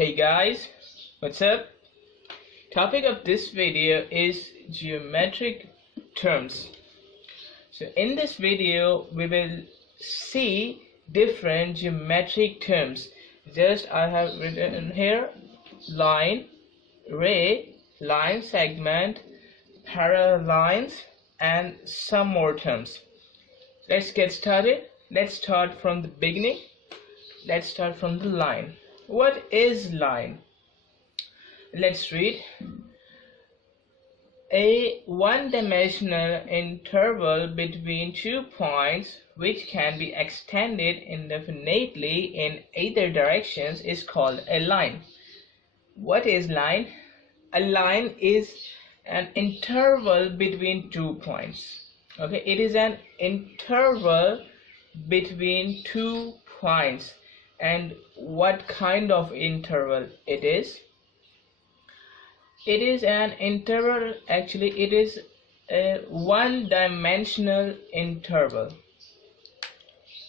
Hey guys, what's up? Topic of this video is geometric terms. So in this video we will see different geometric terms. Just I have written here line, ray, line segment, parallel lines, and some more terms. Let's get started. Let's start from the beginning. Let's start from the line. What is line? Let's read. A one-dimensional interval between 2 points which can be extended indefinitely in either directions is called a line. What is line? A line is an interval between 2 points. Okay, it is an interval between 2 points. And what kind of interval it is? It is an interval, actually it is a one-dimensional interval.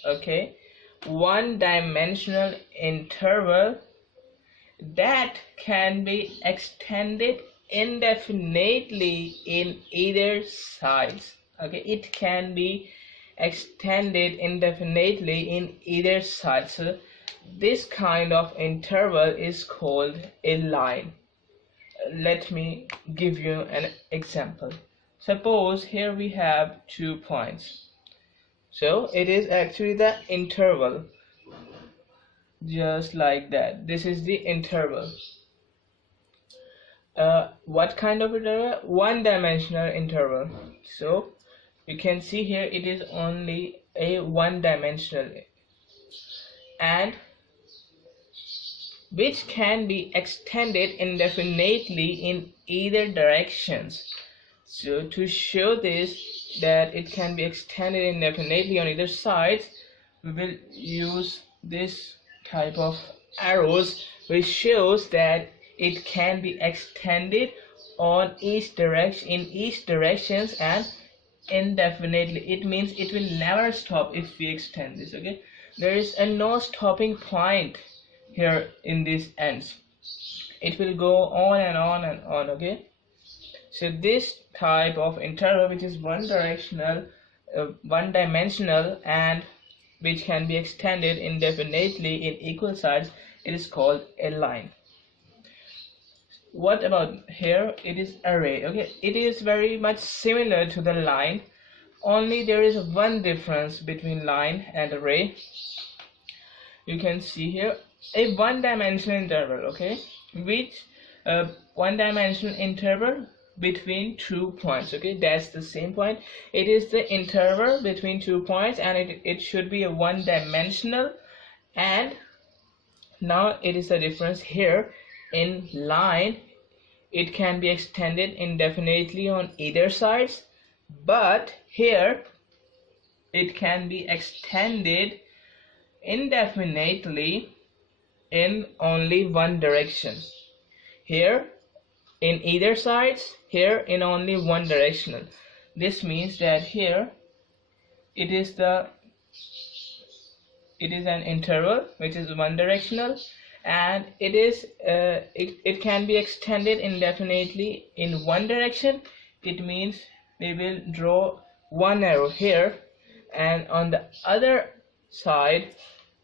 Okay, one-dimensional interval that can be extended indefinitely in either sides. Okay, it can be extended indefinitely in either side. So this kind of interval is called a line. Let me give you an example. Suppose here we have 2 points. So it is actually the interval, just like that. This is the interval. What kind of interval? One-dimensional interval. So you can see here it is only a one-dimensional, and which can be extended indefinitely in either directions. So to show this, that it can be extended indefinitely on either side, we will use this type of arrows which shows that it can be extended on each direction, in each directions, and indefinitely. It means it will never stop if we extend this. Okay, there is a no stopping point here in these ends. It will go on and on and on. Okay, so this type of interval, which is one-dimensional and which can be extended indefinitely in equal sides, it is called a line. What about here? It is array. Okay, it is very much similar to the line, only there is one difference between line and array. You can see here a one-dimensional interval, okay, which one-dimensional interval between 2 points. Okay, that's the same point. It is the interval between 2 points, and it should be a one-dimensional. And now it is the difference here. In line, it can be extended indefinitely on either sides, but here it can be extended indefinitely in only one direction. Here in either sides, here in only one directional. This means that here it is an interval which is one directional, and it can be extended indefinitely in one direction. It means we will draw one arrow here, and on the other side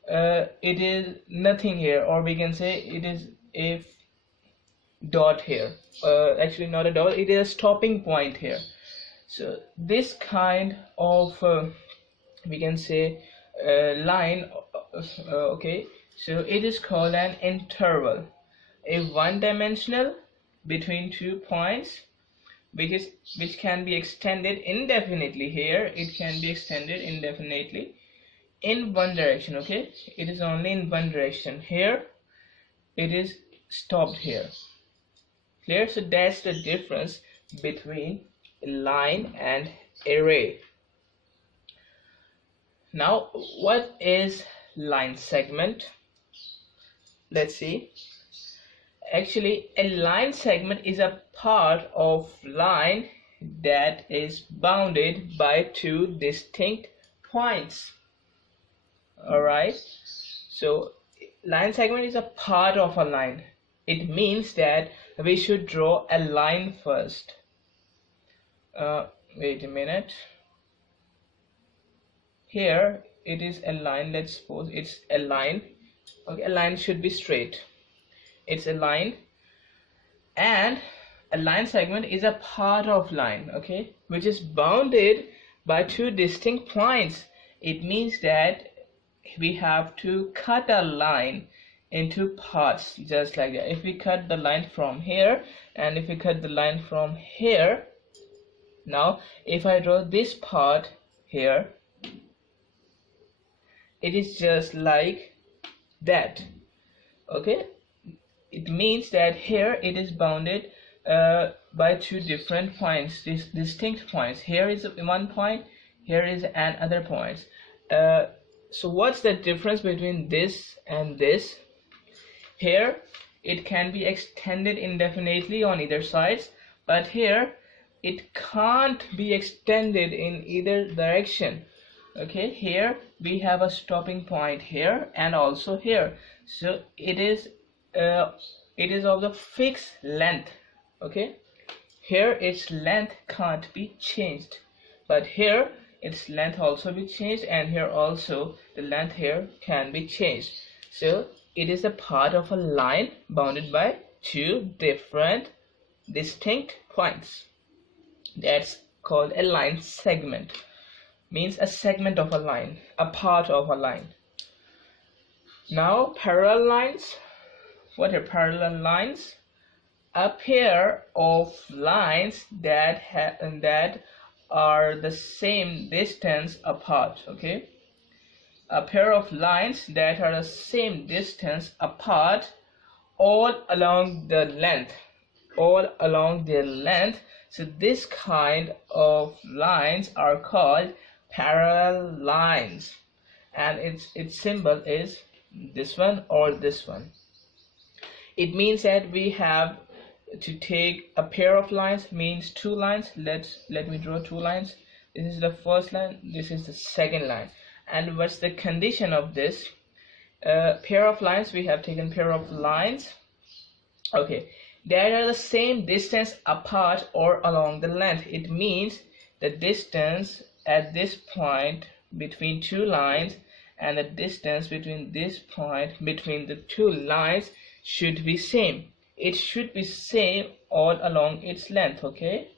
it is nothing here, or we can say it is a dot here. Actually not a dot, it is a stopping point here. So this kind of we can say line, okay, so it is called an interval, a one-dimensional between 2 points which can be extended indefinitely. Here it can be extended indefinitely in one direction. Okay, it is only in one direction. Here it is stopped here. Clear? So that's the difference between a line and array. Now what is line segment? Let's see. Actually, a line segment is a part of line that is bounded by 2 distinct points. Alright, so line segment is a part of a line. It means that we should draw a line first. Wait a minute. Here it is a line. Let's suppose it's a line. Okay, a line should be straight. It's a line, and a line segment is a part of line, okay, which is bounded by two distinct points. It means that we have to cut a line into parts, just like that. If we cut the line from here, and if we cut the line from here, now if I draw this part here, it is just like that, okay. It means that here it is bounded by two different points, these distinct points. Here is one point, here is another point. So what's the difference between this and this? Here it can be extended indefinitely on either sides, but here it can't be extended in either direction, okay. Here we have a stopping point here and also here, so it is of the fixed length, okay. Here its length can't be changed, but here its length also be changed, and here also the length here can be changed. So it is a part of a line bounded by two different distinct points. That's called a line segment. Means a segment of a line, a part of a line. Now parallel lines. What are parallel lines? A pair of lines that are the same distance apart, okay. A pair of lines that are the same distance apart, all along the length, so this kind of lines are called parallel lines, and its symbol is this one or this one. It means that we have to take a pair of lines, means two lines. Let me draw two lines. This is the first line, this is the second line. And what's the condition of this? Pair of lines, we have taken pair of lines, okay, that are the same distance apart or along the length. It means the distance at this point between two lines and the distance between this point between the two lines should be same. It should be same all along its length, okay.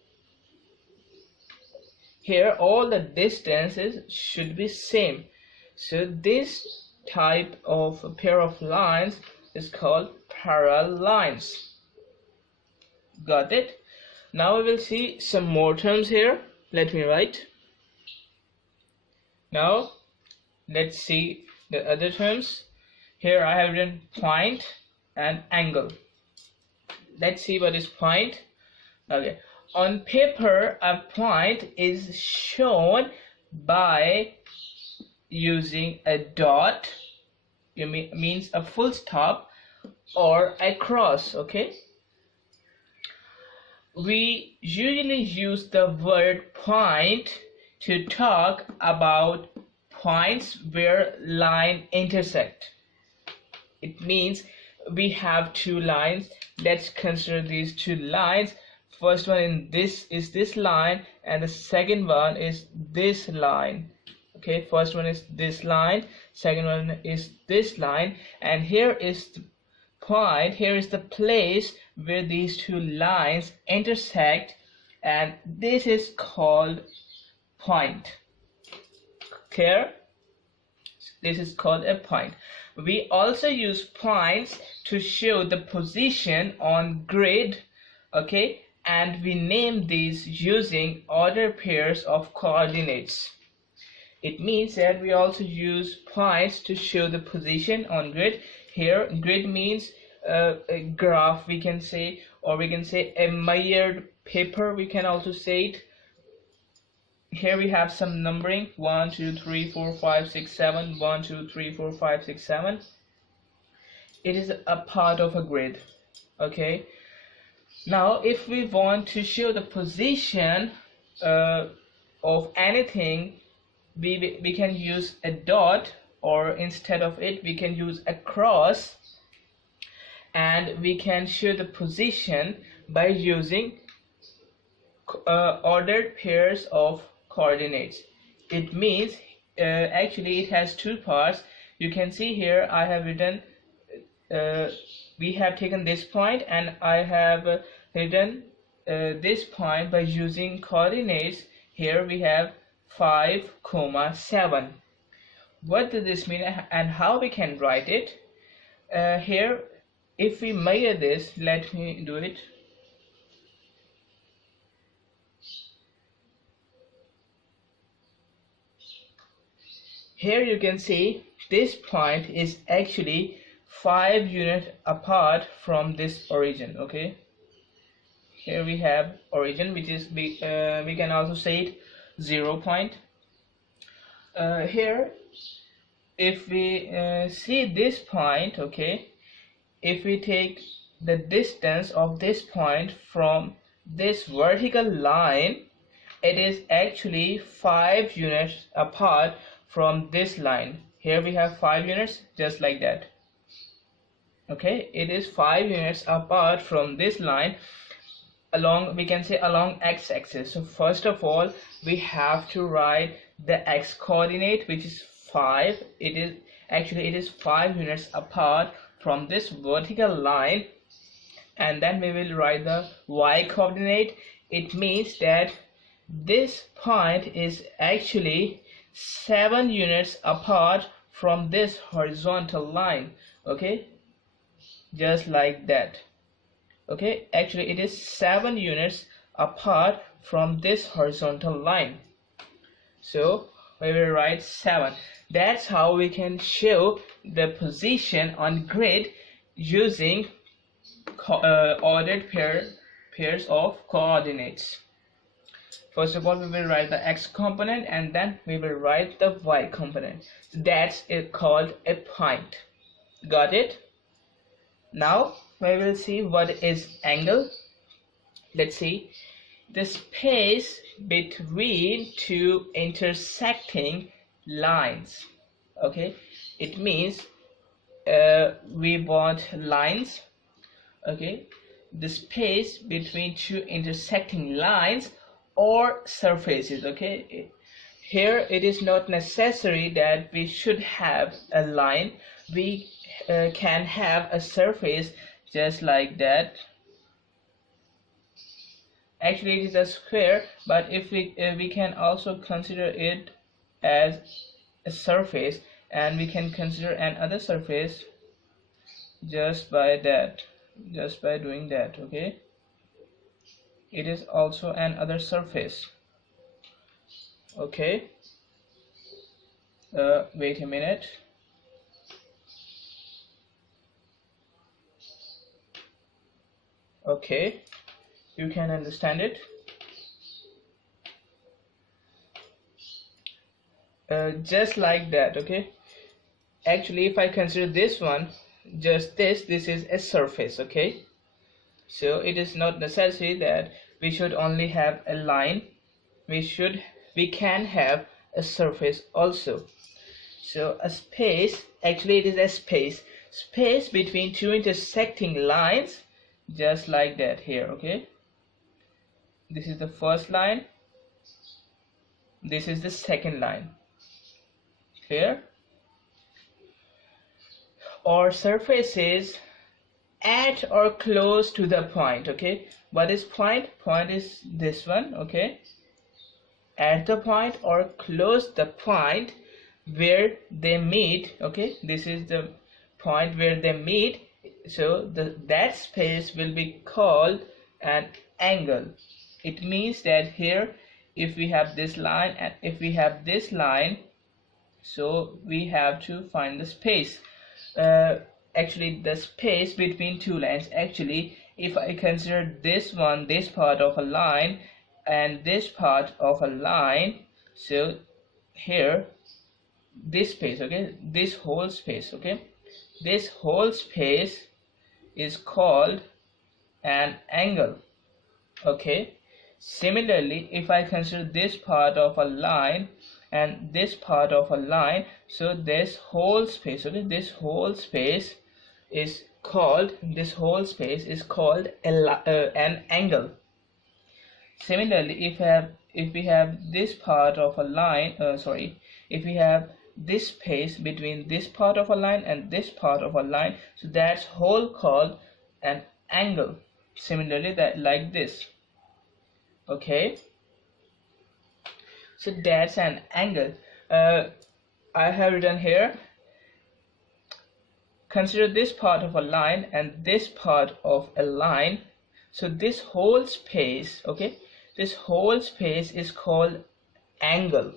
Here all the distances should be same. So this type of a pair of lines is called parallel lines. Got it? Now we will see some more terms here. Let me write. Now let's see the other terms. Here I have written point and angle. Let's see what is point. Okay, on paper a point is shown by using a dot, means a full stop, or a cross, okay. We usually use the word point to talk about points where lines intersect. It means we have two lines. Let's consider these two lines. First one in this is this line, and the second one is this line, okay. First one is this line, second one is this line, and here is the point, here is the place where these two lines intersect, and this is called point. Clear? This is called a point. We also use points to show the position on grid, okay, and we name these using ordered pairs of coordinates. It means that we also use points to show the position on grid. Here grid means a graph, we can say, or we can say a mired paper, we can also say it. Here we have some numbering, 1 2 3 4 5 6 7, 1 2 3 4 5 6 7. It is a part of a grid, okay. Now if we want to show the position of anything, we can use a dot or instead of it we can use a cross, and we can show the position by using ordered pairs of coordinates. It means actually it has two parts. You can see here I have written we have taken this point, and I have written this point by using coordinates. Here we have 5, 7. What does this mean and how we can write it? Here, if we measure this, let me do it. Here you can see this point is actually 5 units apart from this origin. Okay, here we have origin, which is we can also say it 0 point. Here if we see this point, okay, if we take the distance of this point from this vertical line, it is actually 5 units apart from this line. Here we have 5 units, just like that. Okay, it is 5 units apart from this line along, we can say, along x-axis. So first of all we have to write the x coordinate, which is 5. It is 5 units apart from this vertical line, and then we will write the y coordinate. It means that this point is actually 7 units apart from this horizontal line. Okay, just like that. Okay, actually it is 7 units apart from this horizontal line, so we will write 7. That's how we can show the position on grid using ordered pairs of coordinates. First of all we will write the x component, and then we will write the y component. That's called a point. Got it? Now we will see what is angle. Let's see. The space between two intersecting lines. Okay, it means we want lines. Okay, the space between two intersecting lines or surfaces. Okay, here it is not necessary that we should have a line. We can have a surface just like that. Actually it is a square, but if we can also consider it as a surface, and we can consider another surface just by doing that. Okay, it is also another surface. Okay, wait a minute. Okay, you can understand it. Just like that. Okay, actually if I consider this one, just this is a surface. Okay, so it is not necessary that we should only have a line. We can have a surface also. So a space, actually it is a space between two intersecting lines, just like that here. Okay, this is the first line, this is the second line. Clear? Or surfaces at or close to the point. Okay, what is point? Point is this one. Okay, at the point or close the point where they meet. Okay, this is the point where they meet, so that space will be called an angle. It means that here if we have this line and if we have this line, so we have to find the space, actually the space between two lines. Actually if I consider this one, this part of a line and this part of a line, so here this space, okay, this whole space, okay, this whole space is called an angle. Okay, Similarly, if I consider this part of a line and this part of a line, so this whole space, okay, this whole space is called an angle. Similarly, if we have this part of a line, if we have this space between this part of a line and this part of a line, so that's whole called an angle. Similarly, that like this. Okay, so that's an angle. I have written here, consider this part of a line and this part of a line. So this whole space, okay, this whole space is called angle,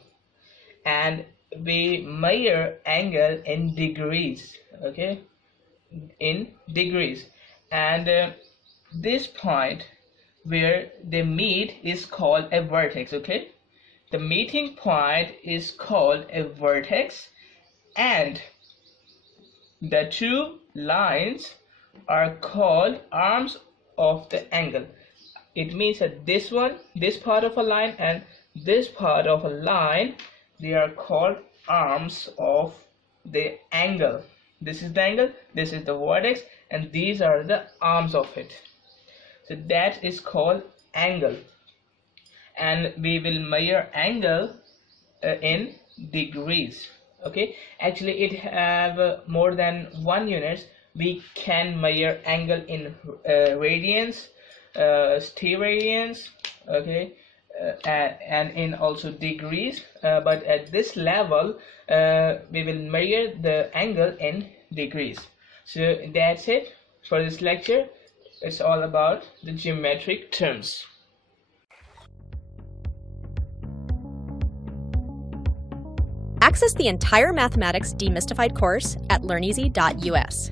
and we measure angle in degrees, okay, in degrees. And this point where they meet is called a vertex, okay. The meeting point is called a vertex, and the two lines are called arms of the angle. It means that this part of a line and this part of a line, they are called arms of the angle. This is the angle, this is the vertex, and these are the arms of it. So that is called angle, and we will measure angle in degrees. Okay, actually it have more than one units. We can measure angle in radians, steradians, okay, and in also degrees, but at this level we will measure the angle in degrees. So that's it for this lecture. It's all about the geometric terms. Access the entire Mathematics Demystified course at learneasy.us.